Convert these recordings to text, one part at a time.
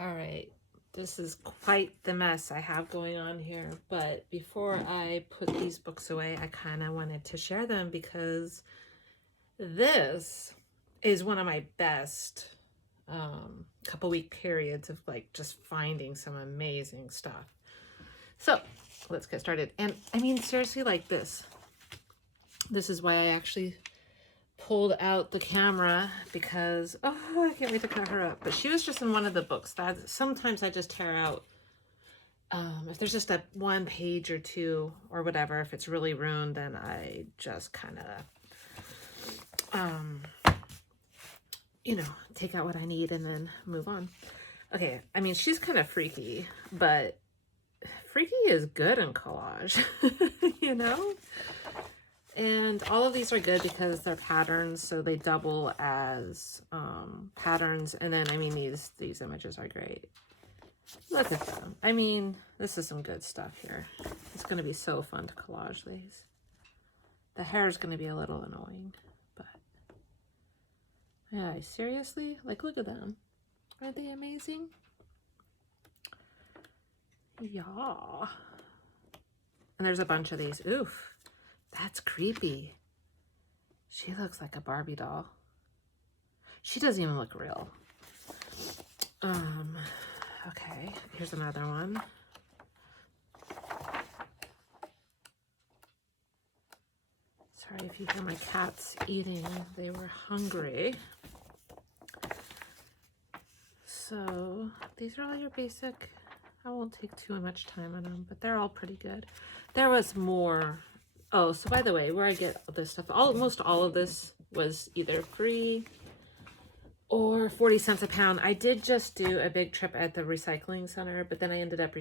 All right, this is quite the mess I have going on here, but before I put these books away, I kind of wanted to share them because this is one of my best couple week periods of like just finding some amazing stuff. So let's get started. And I mean, seriously, like this is why I actually pulled out the camera, because I can't wait to cut her up. But she was just in one of the books that sometimes I just tear out. If there's just a one page or two or whatever, if it's really ruined, then I just kind of take out what I need and then move on. Okay, I mean, she's kind of freaky, but freaky is good in collage. you know And all of these are good because they're patterns, so they double as patterns. And then, I mean, these images are great. Look at them. I mean, this is some good stuff here. It's going to be so fun to collage these. The hair is going to be a little annoying, but yeah, seriously? Like, look at them. Aren't they amazing? Yeah. And there's a bunch of these. Oof. That's creepy. She looks like a Barbie doll. She doesn't even look real. Okay, here's another one. Sorry if you hear my cats eating. They were hungry. So these are all your basic. I won't take too much time on them, but they're all pretty good. There was more. Oh, so by the way, where I get all this stuff, almost all of this was either free or 40 cents a pound. I did just do a big trip at the recycling center, but then I ended up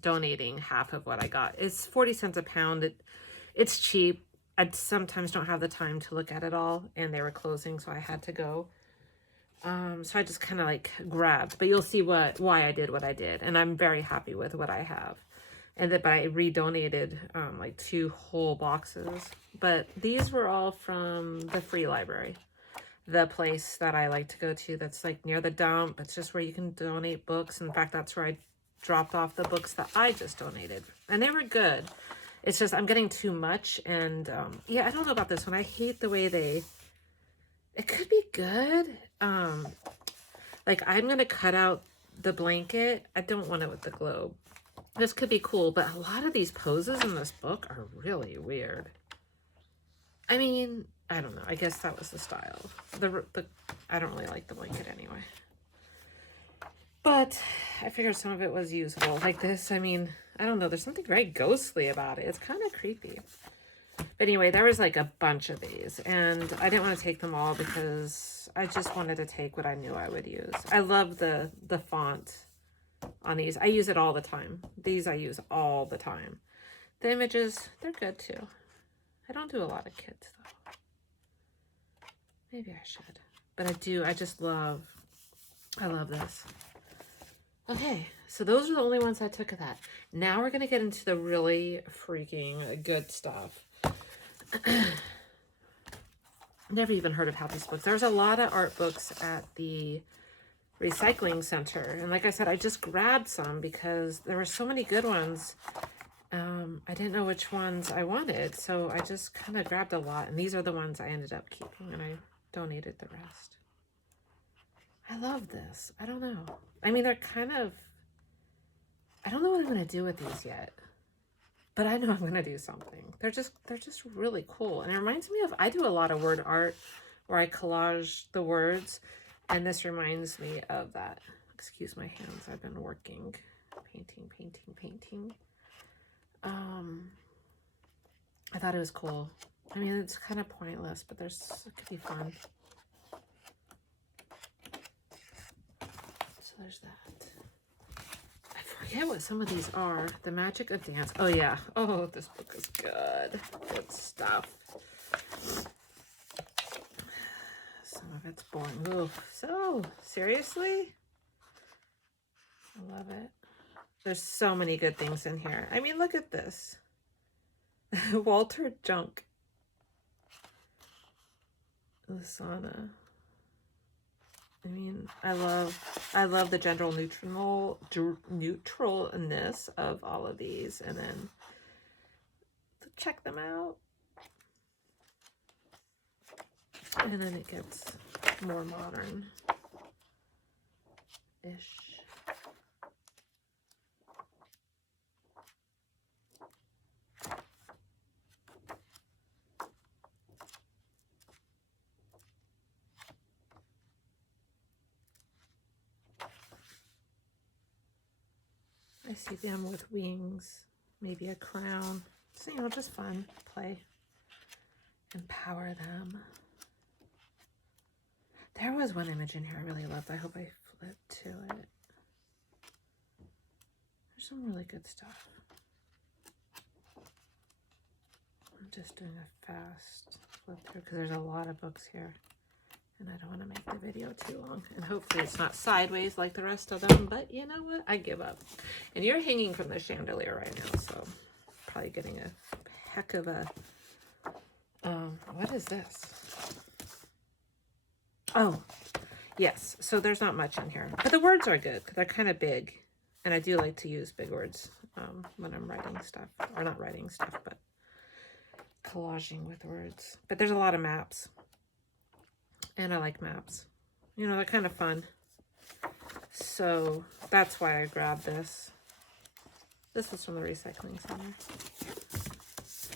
donating half of what I got. It's 40 cents a pound. It's cheap. I sometimes don't have the time to look at it all, and they were closing, so I had to go. So I just kind of like grabbed, but you'll see why I did what I did, and I'm very happy with what I have. And that I redonated like 2 whole boxes. But these were all from the free library, the place that I like to go to that's like near the dump. It's just where you can donate books. In fact, that's where I dropped off the books that I just donated. And they were good. It's just I'm getting too much. And yeah, I don't know about this one. I hate the way it could be good. Like I'm going to cut out the blanket. I don't want it with the globe. This could be cool, but a lot of these poses in this book are really weird. I mean, I don't know. I guess that was the style. I don't really like the blanket anyway. But I figured some of it was usable. Like this, I mean, I don't know. There's something very ghostly about it. It's kind of creepy. But anyway, there was like a bunch of these, and I didn't want to take them all because I just wanted to take what I knew I would use. I love the font on these. I use it all the time. These I use all the time. The images, they're good too. I don't do a lot of kids though. Maybe I should. But I love this. Okay, so those are the only ones I took of that. Now we're going to get into the really freaking good stuff. Never even heard of half these books. There's a lot of art books at the recycling center, and like I said, I just grabbed some because there were so many good ones. I didn't know which ones I wanted, so I just kind of grabbed a lot, and these are the ones I ended up keeping, and I donated the rest. I love this. I don't know. I mean, they're kind of, I don't know what I'm going to do with these yet, but I know I'm going to do something. They're just really cool, and it reminds me of, I do a lot of word art where I collage the words. And this reminds me of that. Excuse my hands. I've been working, painting. I thought it was cool. I mean, it's kind of pointless, but it could be fun. So there's that. I forget what some of these are. The Magic of Dance. Oh yeah. Oh, this book is good. Good stuff. Some of it's boring. Ooh, so seriously? I love it. There's so many good things in here. I mean, look at this. Walter Junk. Lasana. I mean, I love the general neutralness of all of these, and then check them out. And then it gets more modern-ish. I see them with wings, maybe a crown. So, you know, just fun, play, empower them. There was one image in here I really loved. I hope I flipped to it. There's some really good stuff. I'm just doing a fast flip through because there's a lot of books here. And I don't want to make the video too long. And hopefully it's not sideways like the rest of them. But you know what? I give up. And you're hanging from the chandelier right now. So probably getting a heck of a... what is this? Oh, yes. So there's not much in here. But the words are good. They're kind of big. And I do like to use big words when I'm writing stuff. Or not writing stuff, but collaging with words. But there's a lot of maps. And I like maps. You know, they're kind of fun. So that's why I grabbed this. This was from the recycling center.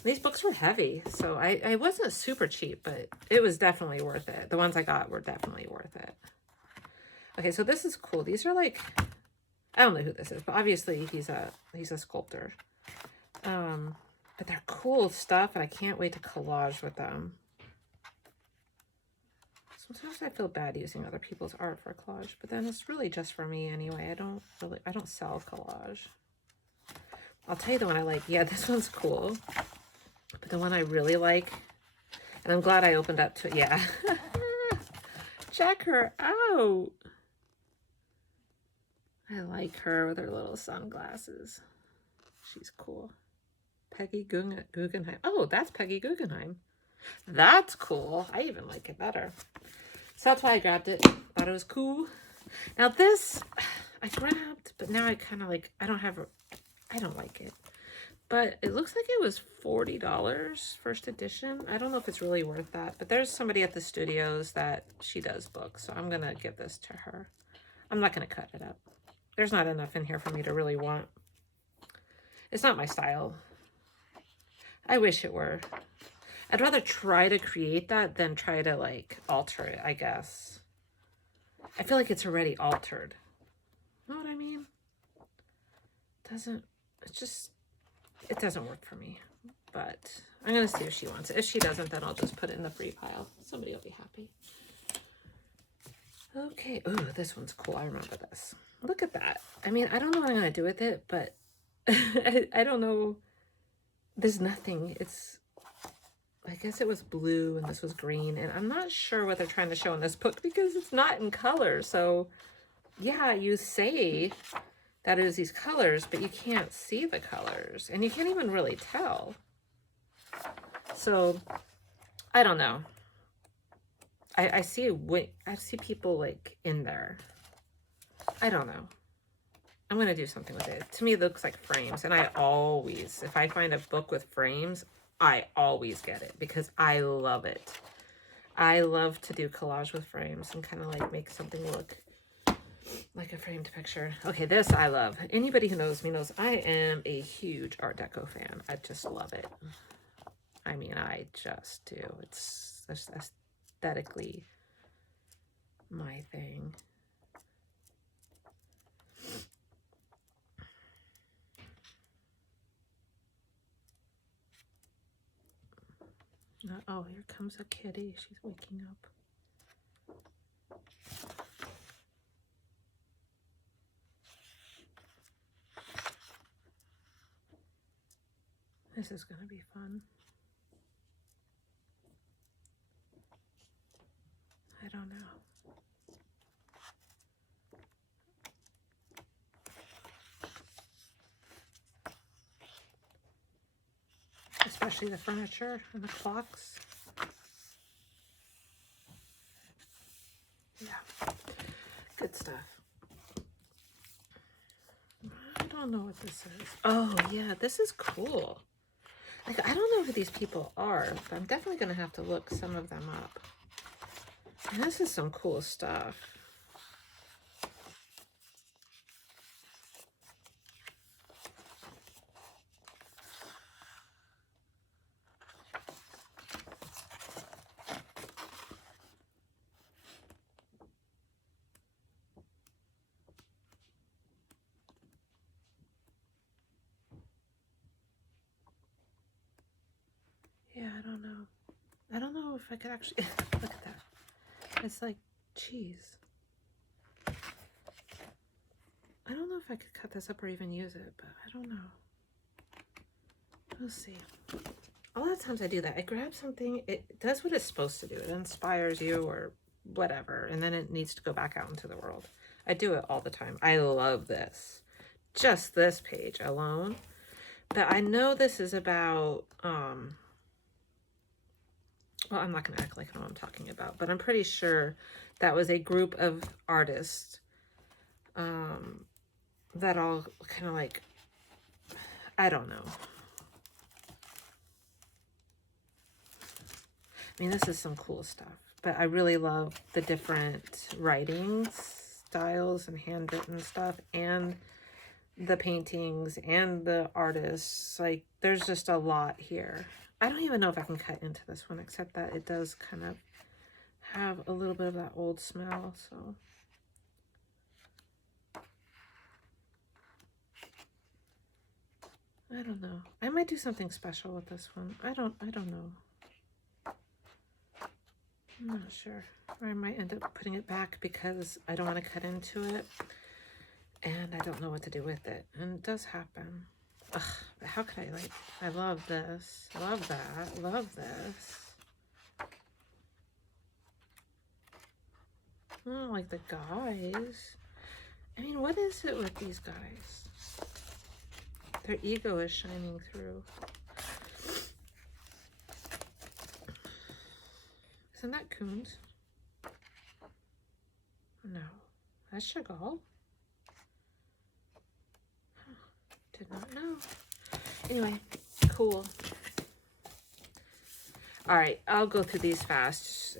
These books were heavy, so I wasn't super cheap, but it was definitely worth it. The ones I got were definitely worth it. Okay, so this is cool. These are like, I don't know who this is, but obviously he's a sculptor. But they're cool stuff, and I can't wait to collage with them. Sometimes I feel bad using other people's art for collage, but then it's really just for me anyway. I don't sell collage. I'll tell you the one I like. Yeah, this one's cool. But the one I really like, and I'm glad I opened up to it. Yeah. Check her out. I like her with her little sunglasses. She's cool. Peggy Guggenheim. Oh, that's Peggy Guggenheim. That's cool. I even like it better. So that's why I grabbed it. Thought it was cool. Now this, I grabbed, but now I kind of like, I don't like it. But it looks like it was $40 first edition. I don't know if it's really worth that. But there's somebody at the studios that she does books. So I'm going to give this to her. I'm not going to cut it up. There's not enough in here for me to really want. It's not my style. I wish it were. I'd rather try to create that than try to like alter it, I guess. I feel like it's already altered. Know what I mean? It doesn't work for me. But I'm going to see if she wants it. If she doesn't, then I'll just put it in the free pile. Somebody will be happy. Okay. Ooh, this one's cool. I remember this. Look at that. I mean, I don't know what I'm going to do with it, but I don't know. There's nothing. I guess it was blue and this was green. And I'm not sure what they're trying to show in this book because it's not in color. So, yeah, you say that it is these colors, but you can't see the colors. And you can't even really tell. So, I don't know. I see people like in there. I don't know. I'm going to do something with it. To me, it looks like frames. And I always, if I find a book with frames, I always get it because I love it. I love to do collage with frames and kind of like make something look like a framed picture. Okay, this I love. Anybody who knows me knows I am a huge Art Deco fan. I just love it. I mean, I just do. It's just aesthetically my thing. Oh, here comes a kitty. She's waking up. This is going to be fun. I don't know. Especially the furniture and the clocks. Yeah. Good stuff. I don't know what this is. Oh, yeah, this is cool. Like, I don't know who these people are, but I'm definitely going to have to look some of them up. And this is some cool stuff. Yeah, I don't know. I don't know if I could actually... Look at that. It's like cheese. I don't know if I could cut this up or even use it, but I don't know. We'll see. A lot of times I do that. I grab something, it does what it's supposed to do. It inspires you or whatever, and then it needs to go back out into the world. I do it all the time. I love this. Just this page alone. But I know this is about... well, I'm not going to act like I know what I'm talking about, but I'm pretty sure that was a group of artists that all kind of like, I don't know. I mean, this is some cool stuff, but I really love the different writing styles and handwritten stuff and the paintings and the artists. Like, there's just a lot here. I don't even know if I can cut into this one, except that it does kind of have a little bit of that old smell, so. I don't know. I might do something special with this one. I don't know. I'm not sure. Or I might end up putting it back because I don't want to cut into it. And I don't know what to do with it. And it does happen. Ugh, but how could I, like, I love this. I love that. I love this. I don't like the guys. I mean, what is it with these guys? Their ego is shining through. Isn't that Coons? No. That's Chagall? Did not know. Anyway, cool. All right, I'll go through these fast.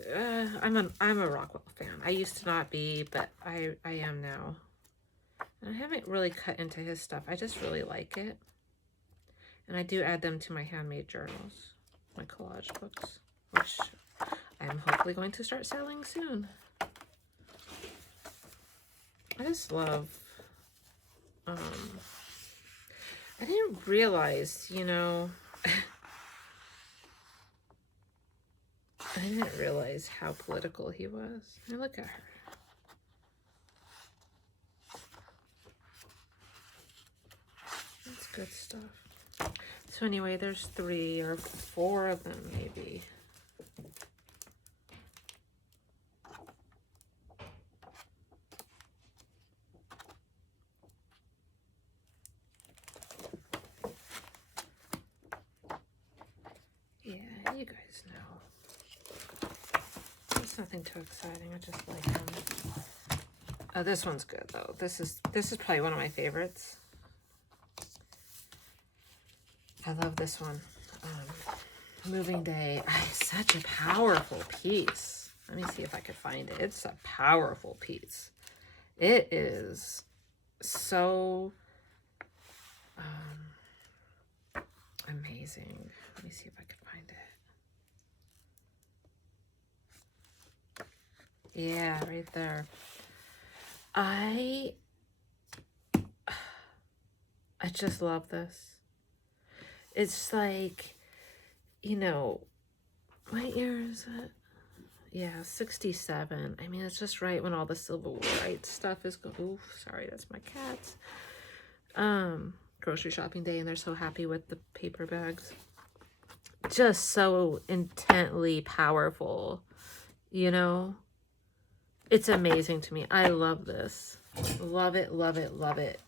I'm a Rockwell fan. I used to not be, but I am now. And I haven't really cut into his stuff. I just really like it. And I do add them to my handmade journals, my collage books, which I'm hopefully going to start selling soon. I just love, I didn't realize, you know, I didn't realize how political he was. Now look at her. That's good stuff. So anyway, there's 3 or 4 of them maybe. Yeah, you guys know. It's nothing too exciting. I just like them. Oh, this one's good though. This is probably one of my favorites. I love this one. Moving Day. Such a powerful piece. Let me see if I can find it. It's a powerful piece. It is so amazing. Let me see if I can find it. Yeah, right there. I just love this. It's like, you know, what year is it? Yeah, 67. I mean, it's just right when all the civil rights stuff is going. Oof, sorry, that's my cats. Grocery shopping day, and they're so happy with the paper bags. Just so intently powerful, you know? It's amazing to me. I love this. Love it, love it, love it.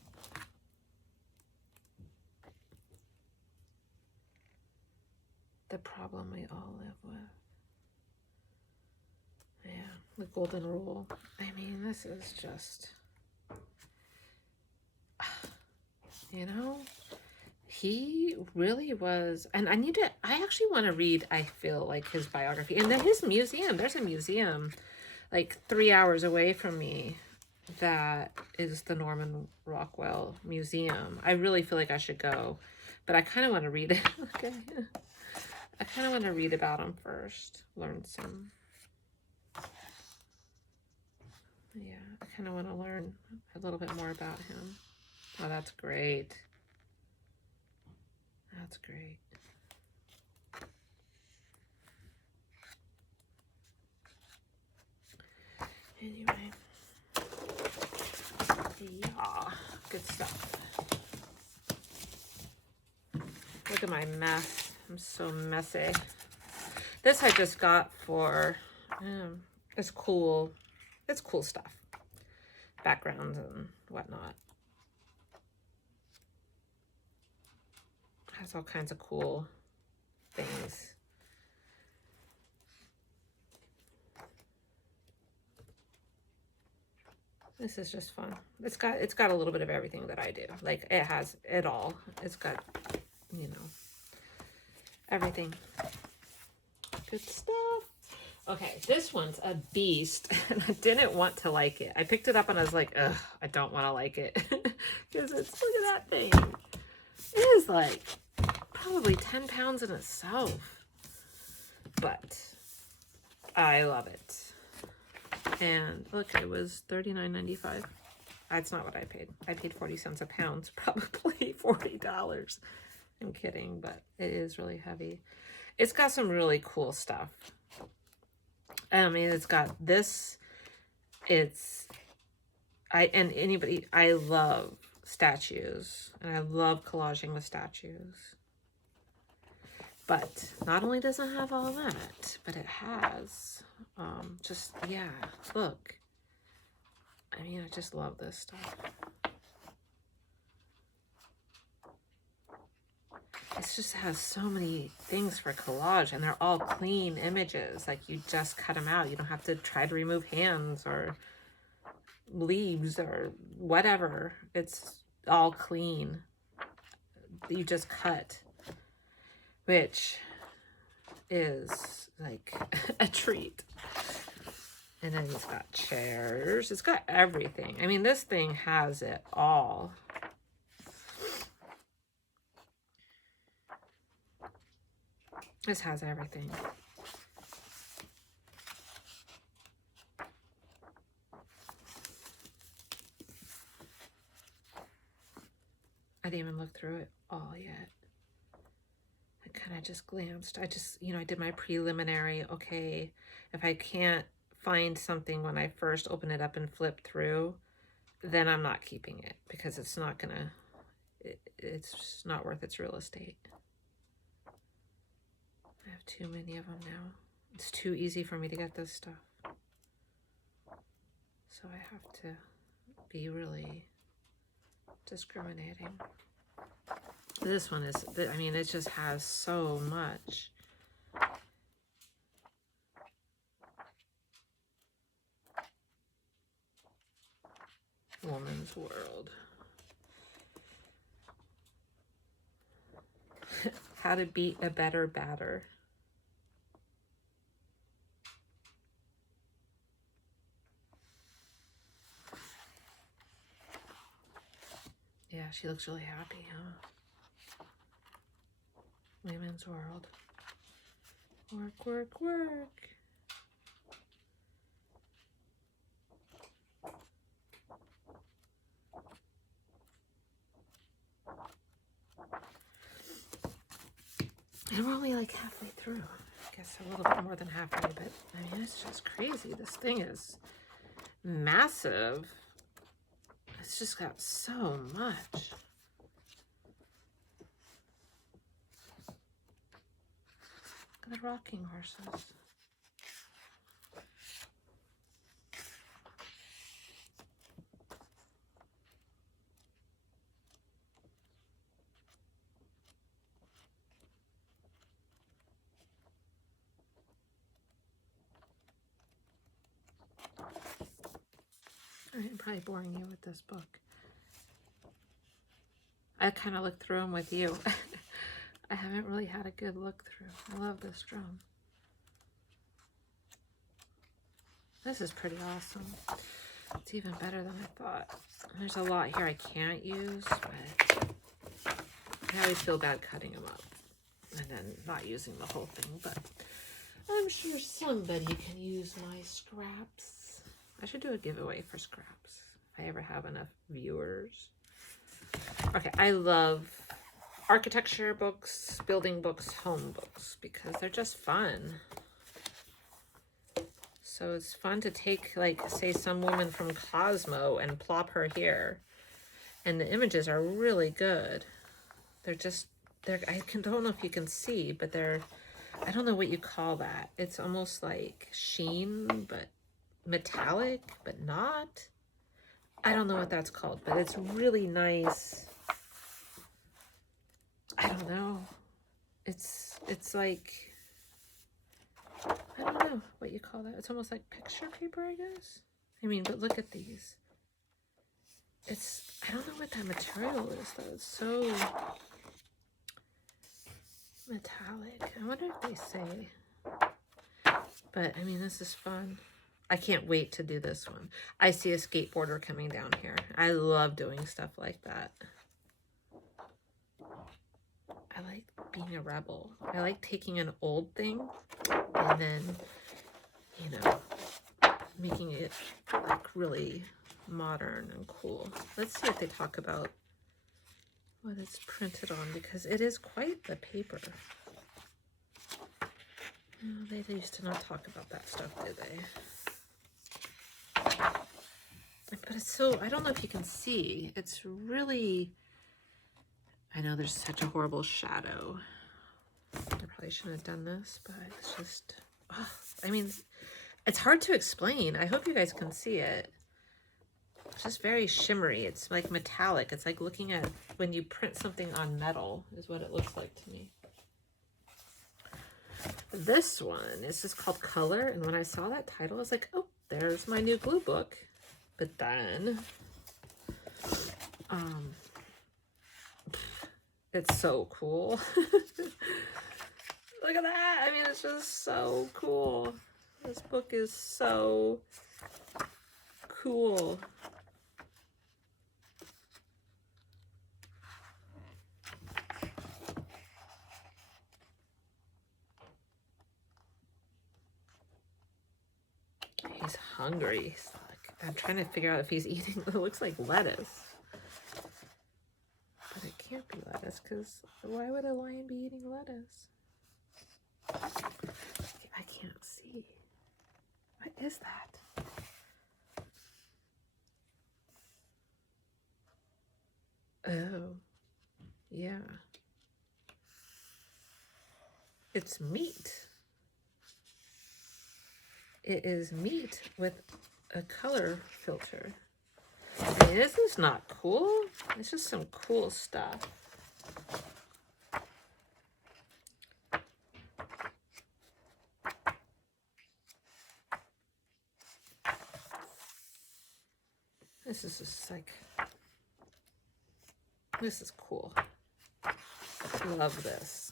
The problem we all live with. Yeah. The golden rule. I mean, this is just, you know, he really was, and I actually want to read, I feel like, his biography. And then his museum, there's a museum like 3 hours away from me that is the Norman Rockwell Museum. I really feel like I should go, but I kind of want to read it. Okay. I kind of want to read about him first, learn some. Yeah, I kind of want to learn a little bit more about him. Oh, that's great. That's great. Anyway. Yeah, good stuff. Look at my mess. I'm so messy. This I just got for, it's cool. It's cool stuff. Backgrounds and whatnot. Has all kinds of cool things. This is just fun. It's got a little bit of everything that I do. Like, it has it all. It's got, you know, everything. Good stuff. Okay, this one's a beast, and I didn't want to like it. I picked it up and I was like, ugh, I don't want to like it. Because look at that thing. It is like probably 10 pounds in itself. But I love it. And look, it was $39.95. That's not what I paid. I paid 40 cents a pound, probably $40. I'm kidding, but it is really heavy. It's got some really cool stuff. I mean, it's got this. I love statues, and I love collaging with statues. But not only does it have all that, but it has yeah, look. I mean, I just love this stuff. It just has so many things for collage, and they're all clean images. Like, you just cut them out. You don't have to try to remove hands or leaves or whatever. It's all clean. You just cut, which is like a treat. And then it's got chairs. It's got everything. I mean, this thing has it all. This has everything. I didn't even look through it all yet. I kind of just glanced. I did my preliminary. Okay, if I can't find something when I first open it up and flip through, then I'm not keeping it, because it's not gonna, it's just not worth its real estate. I have too many of them now. It's too easy for me to get this stuff. So I have to be really discriminating. This one is, I mean, it just has so much. Woman's World. How to beat a better batter. Yeah, she looks really happy, huh? Women's World. Work, work, work. And we're only like halfway through. I guess a little bit more than halfway, but I mean, it's just crazy. This thing is massive. It's just got so much. Look at the rocking horses. probably boring you with this book. I kind of looked through them with you. I haven't really had a good look through. I love this drum. This is pretty awesome. It's even better than I thought. There's a lot here I can't use, but I always feel bad cutting them up and then not using the whole thing, but I'm sure somebody can use my scraps. I should do a giveaway for scraps if I ever have enough viewers. Okay, I love architecture books, building books, home books, because they're just fun. So it's fun to take, like, say, some woman from Cosmo and plop her here. And the images are really good. Don't know if you can see, but I don't know what you call that. It's almost like sheen, but metallic, but not. I don't know what that's called, but it's really nice. I don't know. It's like, I don't know what you call that. It's almost like picture paper, I guess. I mean, but look at these. I don't know what that material is, though. It's so metallic. I wonder if they say. But, I mean, this is fun. I can't wait to do this one. I see a skateboarder coming down here. I love doing stuff like that. I like being a rebel. I like taking an old thing and then, you know, making it like really modern and cool. Let's see if they talk about what it's printed on, because it is quite the paper. Oh, they used to not talk about that stuff, did they? But it's so, I don't know if you can see. It's really, I know there's such a horrible shadow. I probably shouldn't have done this, but it's just, oh, I mean, it's hard to explain. I hope you guys can see it. It's just very shimmery. It's like metallic. It's like looking at when you print something on metal is what it looks like to me. This one is just called Color, and when I saw that title, I was like, oh, there's my new glue book. But then, it's so cool. Look at that. I mean, it's just so cool. This book is so cool. He's hungry. He's like, I'm trying to figure out if he's eating. It looks like lettuce. But it can't be lettuce, because why would a lion be eating lettuce? I can't see. What is that? Oh, yeah. It's meat. It is meat with a color filter. I mean, this is not cool. It's just some cool stuff. This is just like, this is cool. Love this.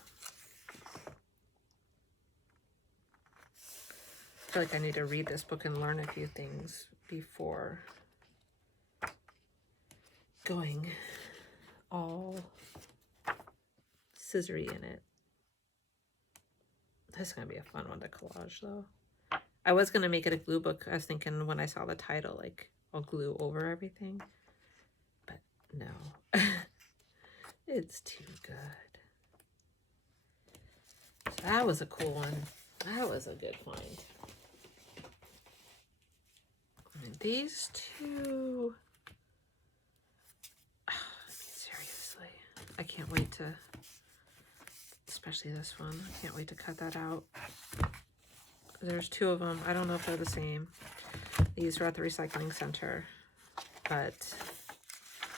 I feel like I need to read this book and learn a few things before going all scissory in it. This is going to be a fun one to collage, though. I was going to make it a glue book. I was thinking when I saw the title, like, I'll glue over everything. But no. It's too good. So that was a cool one. That was a good find. And these two... Oh, I mean, seriously. I can't wait to... Especially this one. I can't wait to cut that out. There's two of them. I don't know if they're the same. These are at the recycling center. But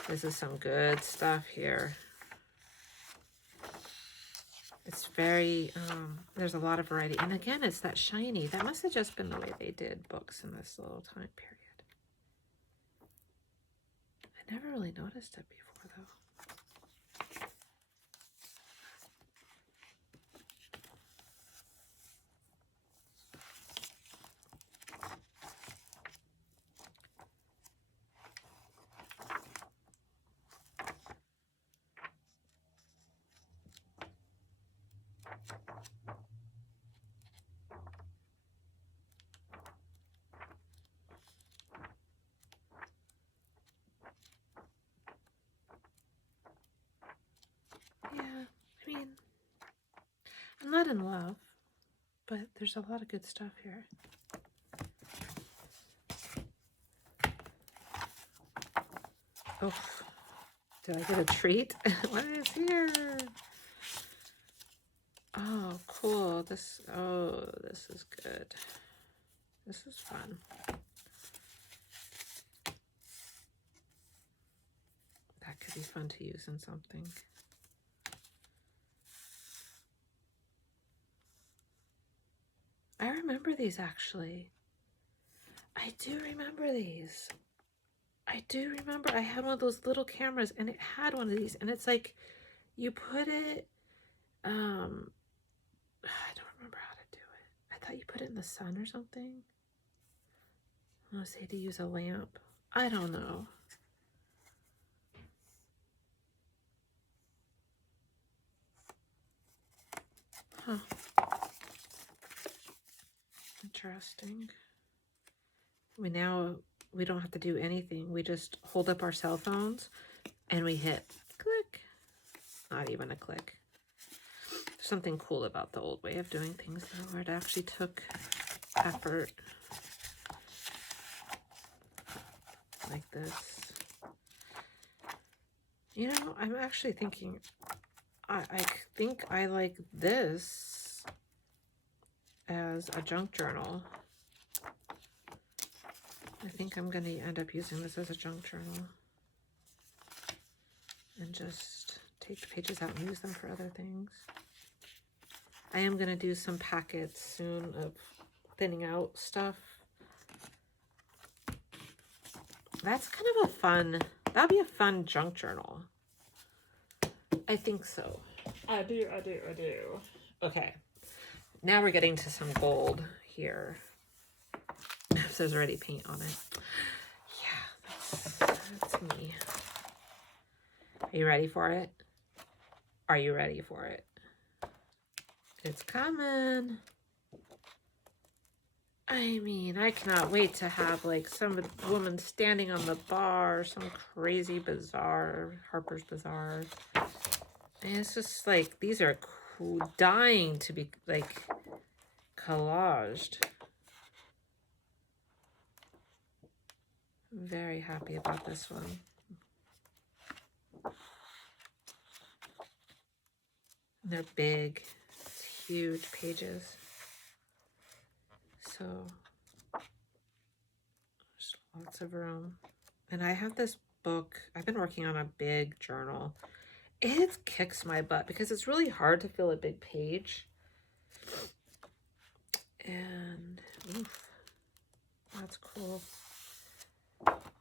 this is some good stuff here. It's very, there's a lot of variety. And again, it's that shiny. That must have just been the way they did books in this little time period. I never really noticed it before though. Yeah, I mean, I'm not in love, but there's a lot of good stuff here. Oh, did I get a treat? What is here? Oh, cool. This is good. This is fun. That could be fun to use in something. I remember these actually. I do remember these. I do remember I had one of those little cameras and it had one of these, and it's like you put it, I don't remember how to do it. I thought you put it in the sun or something. I want to say to use a lamp. I don't know. Huh. Interesting. We don't have to do anything. We just hold up our cell phones and we hit click. Not even a click. There's something cool about the old way of doing things though, where it actually took effort. Like this. You know, I'm actually thinking, I think I like this as a junk journal. I think I'm going to end up using this as a junk journal. And just take the pages out and use them for other things. I am going to do some packets soon of thinning out stuff. That's kind of a fun, that'd be a fun junk journal. I think so. I do. Okay. Now we're getting to some gold here. There's already paint on it. Yeah, that's me. Are you ready for it? Are you ready for it? It's coming. I mean, I cannot wait to have like some woman standing on the bar, some crazy bazaar, Harper's Bazaar. And it's just like, these are cool, dying to be like collaged. I'm very happy about this one. And they're big, huge pages. So there's lots of room. And I have this book. I've been working on a big journal. It kicks my butt because it's really hard to fill a big page. And oof, that's cool.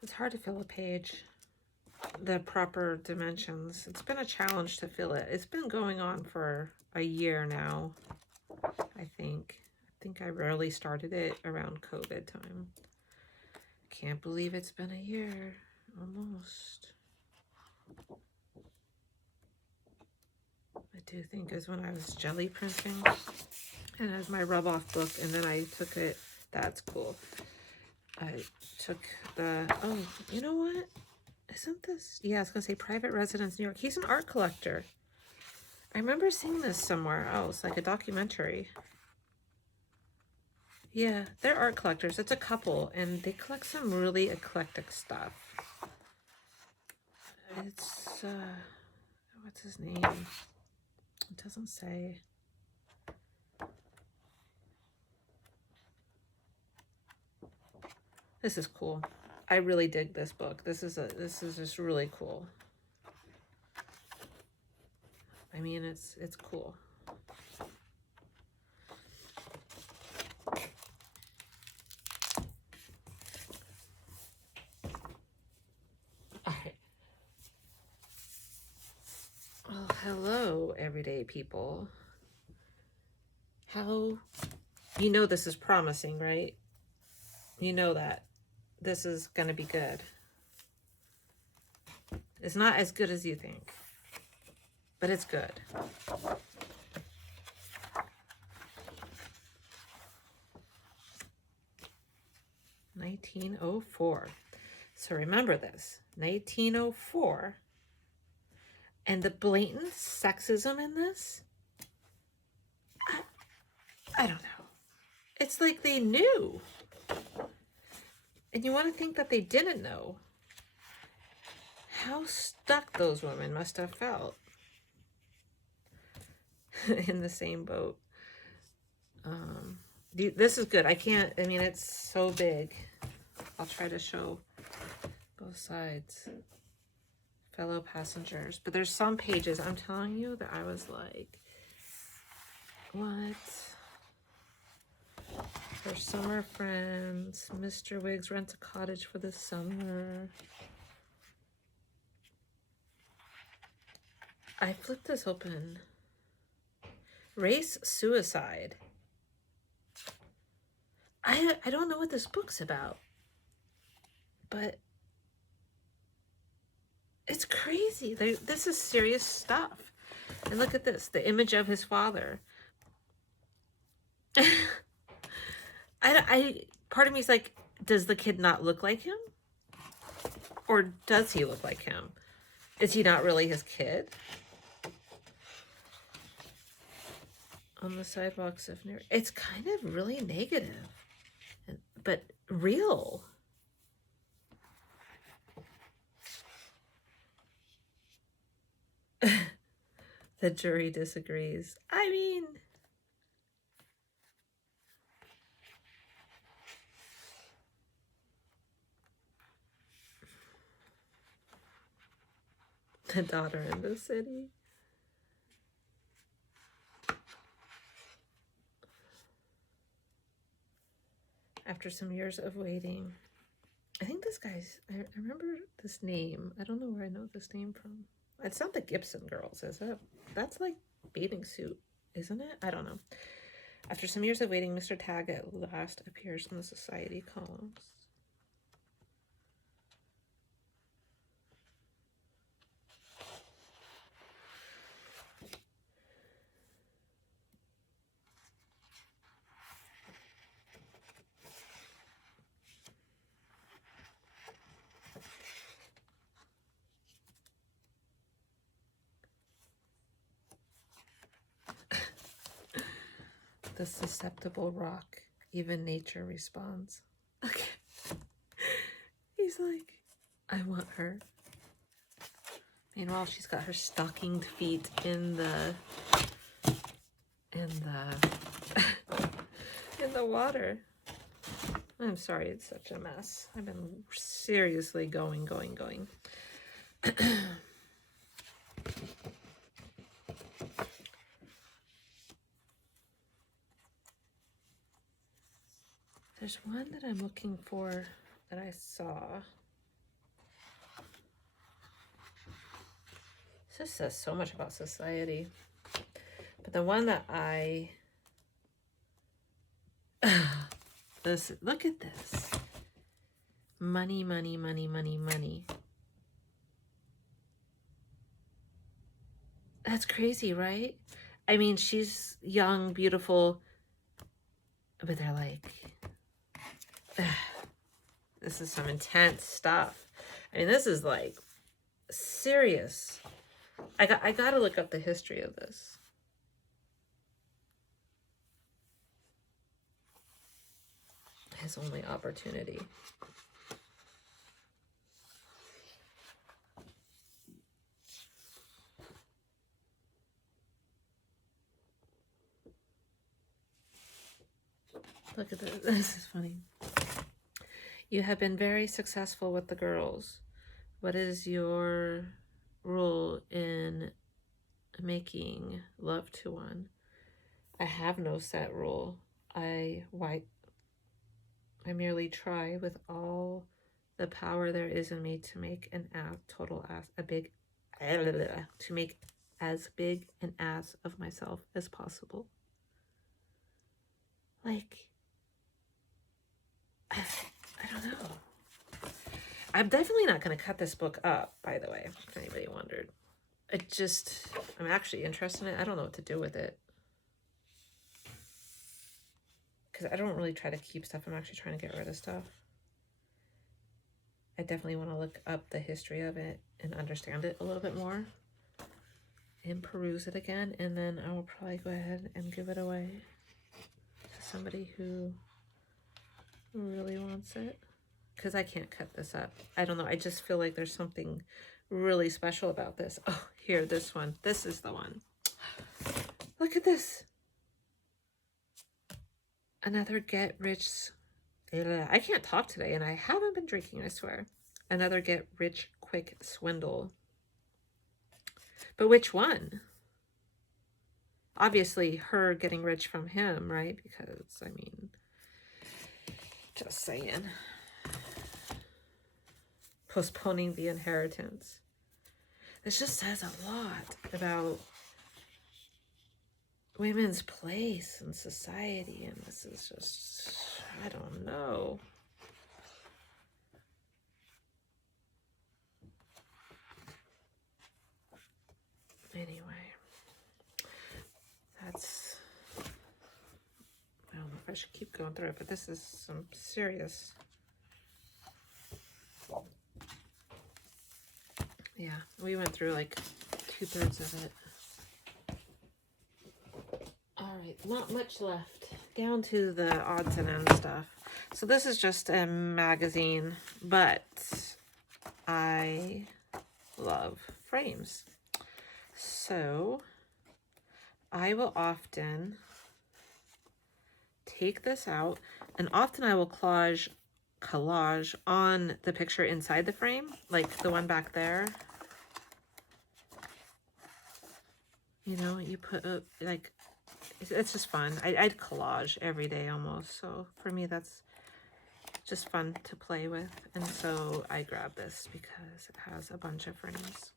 It's hard to fill a page the proper dimensions. It's been a challenge to fill it. It's been going on for a year now, I think. I rarely started it around COVID time. Can't believe it's been a year, almost. I do think it was when I was jelly printing, and as my rub-off book, and then I took it. That's cool. I took the, oh, you know what? Isn't this, yeah, I was gonna say Private Residence, New York. He's an art collector. I remember seeing this somewhere else, like a documentary. Yeah, they're art collectors. It's a couple, and they collect some really eclectic stuff. It's, what's his name? It doesn't say. This is cool. I really dig this book. This is just really cool. I mean, it's cool. All right. everyday people. How, you know this is promising, right? You know that this is going to be good. It's not as good as you think, but it's good. (1904). So remember this, 1904. And the blatant sexism in this, I don't know. It's like they knew. And you want to think that they didn't know. How stuck those women must have felt in the same boat. This is good. I mean, it's so big. I'll try to show both sides. Fellow passengers. But there's some pages, I'm telling you, that I was like, what? For summer friends, Mr. Wiggs rents a cottage for the summer. I flipped this open. Race suicide. I don't know what this book's about, but it's crazy. This is serious stuff. And look at this, the image of his father. Part of me is like, does the kid not look like him? Or does he look like him? Is he not really his kid? On the sidewalks of New York. It's kind of really negative, but real. The jury disagrees. I mean, the daughter in the city. After some years of waiting. I think this guy's, I remember this name. I don't know where I know this name from. It's not the Gibson Girls, is it? That's like bathing suit, isn't it? I don't know. After some years of waiting, Mr. Tagg at last appears in the society columns. The susceptible rock, even nature responds. Okay. He's like, I want her. Meanwhile, she's got her stockinged feet in the in the water. I'm sorry, it's such a mess. I've been seriously going. There's one that I'm looking for that I saw. This says so much about society. But the one that look at this. Money. That's crazy, right? I mean, she's young, beautiful, but they're like, this is some intense stuff. I mean, this is like serious. I gotta look up the history of this. His only opportunity. Look at this. This is funny. You have been very successful with the girls. What is your rule in making love to one? I have no set rule. I merely try with all the power there is in me to make to make as big an ass of myself as possible. Like, I don't know. I'm definitely not going to cut this book up, by the way, if anybody wondered. I'm actually interested in it. I don't know what to do with it. Because I don't really try to keep stuff. I'm actually trying to get rid of stuff. I definitely want to look up the history of it and understand it a little bit more. And peruse it again. And then I will probably go ahead and give it away to somebody who really wants it. Because I can't cut this up. I don't know. I just feel like there's something really special about this. Oh, here, this one. This is the one. Look at this. Another get rich. I can't talk today, and I haven't been drinking, I swear. Another get rich quick swindle. But which one? Obviously, her getting rich from him, right? Because, I mean, just saying. Postponing the inheritance. This just says a lot about women's place in society, and this is just, I don't know. Anyway, that's, I don't know if I should keep going through it, but this is some serious, yeah, we went through like 2/3 of it. All right, not much left. Down to the odds and ends stuff. So this is just a magazine, but I love frames. So I will often take this out, and often I will collage on the picture inside the frame, like the one back there. You know, you put like, it's just fun. I'd collage every day almost. So for me, that's just fun to play with. And so I grabbed this because it has a bunch of frames.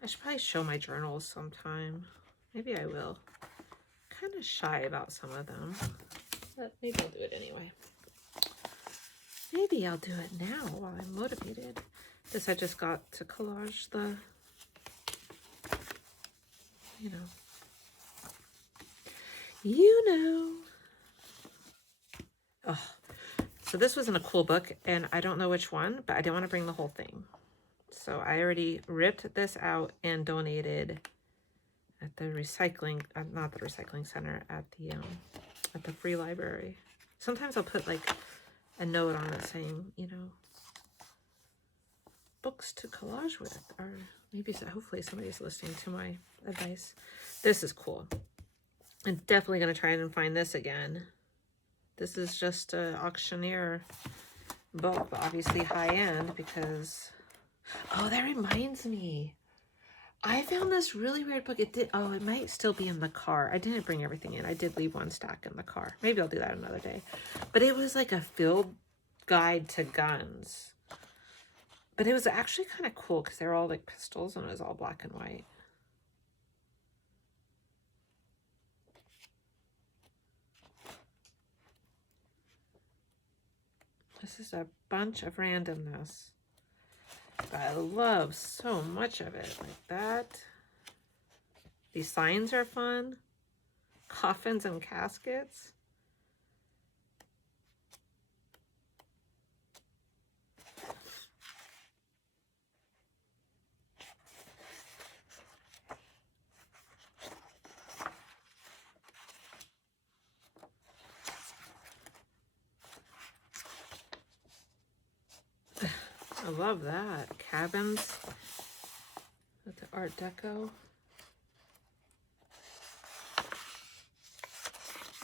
I should probably show my journals sometime. Maybe I will. Kind of shy about some of them, but maybe I'll do it anyway. Maybe I'll do it now while I'm motivated. This I just got to collage the, you know. Oh, so this wasn't a cool book, and I don't know which one, but I didn't want to bring the whole thing. So I already ripped this out and donated at the recycling, not the recycling center, at the free library. Sometimes I'll put like a note on it saying, you know, books to collage with, or maybe hopefully somebody's listening to my advice. This is cool. I'm definitely going to try and find this again. This is just an auctioneer book, but obviously high end because, oh, that reminds me. I found this really weird book. It might still be in the car. I didn't bring everything in. I did leave one stack in the car. Maybe I'll do that another day. But it was like a field guide to guns. But it was actually kind of cool because they're all like pistols and it was all black and white. This is a bunch of randomness. But I love so much of it. Like that. These signs are fun. Coffins and caskets. I love that. Cabins with the Art Deco.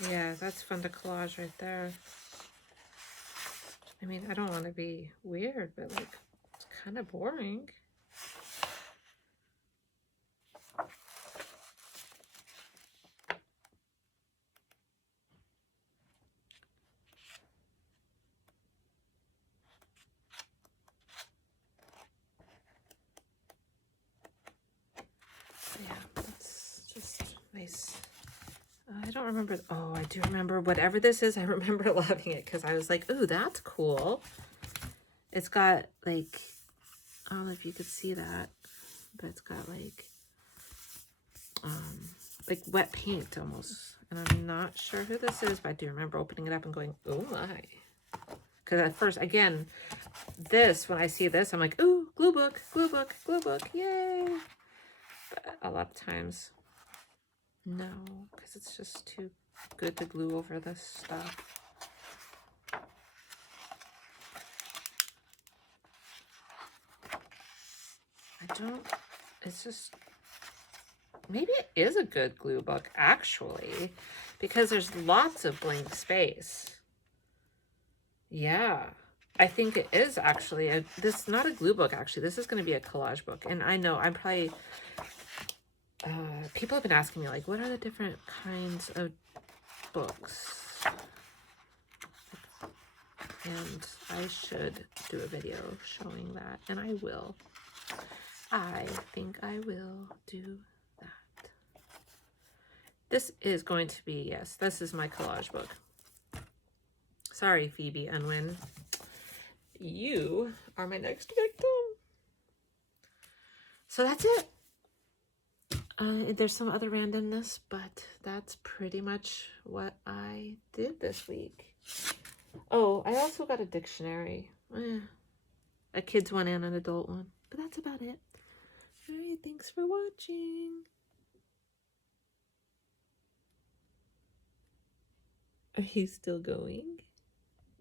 Yeah, that's fun to collage right there. I mean, I don't want to be weird, but like, it's kind of boring. nice. I don't remember. Oh, I do remember whatever this is. I remember loving it because I was like, ooh, that's cool. It's got like, I don't know if you could see that, but it's got like wet paint almost. And I'm not sure who this is, but I do remember opening it up and going, oh my. Because at first, again, this, when I see this, I'm like, ooh, glue book, glue book, glue book, yay. But a lot of times, no, because it's just too good to glue over this stuff. It's just, maybe it is a good glue book, actually, because there's lots of blank space. Yeah, I think it is actually this, not a glue book, actually. This is going to be a collage book. And I know I'm probably, people have been asking me, like, what are the different kinds of books? And I should do a video showing that, and I will. I think I will do that. This is going to be, yes, this is my collage book. Sorry, Phoebe Unwin. You are my next victim. So that's it. There's some other randomness, but that's pretty much what I did this week. Oh, I also got a dictionary. A kid's one and an adult one. But that's about it. All right, thanks for watching. Are you still going?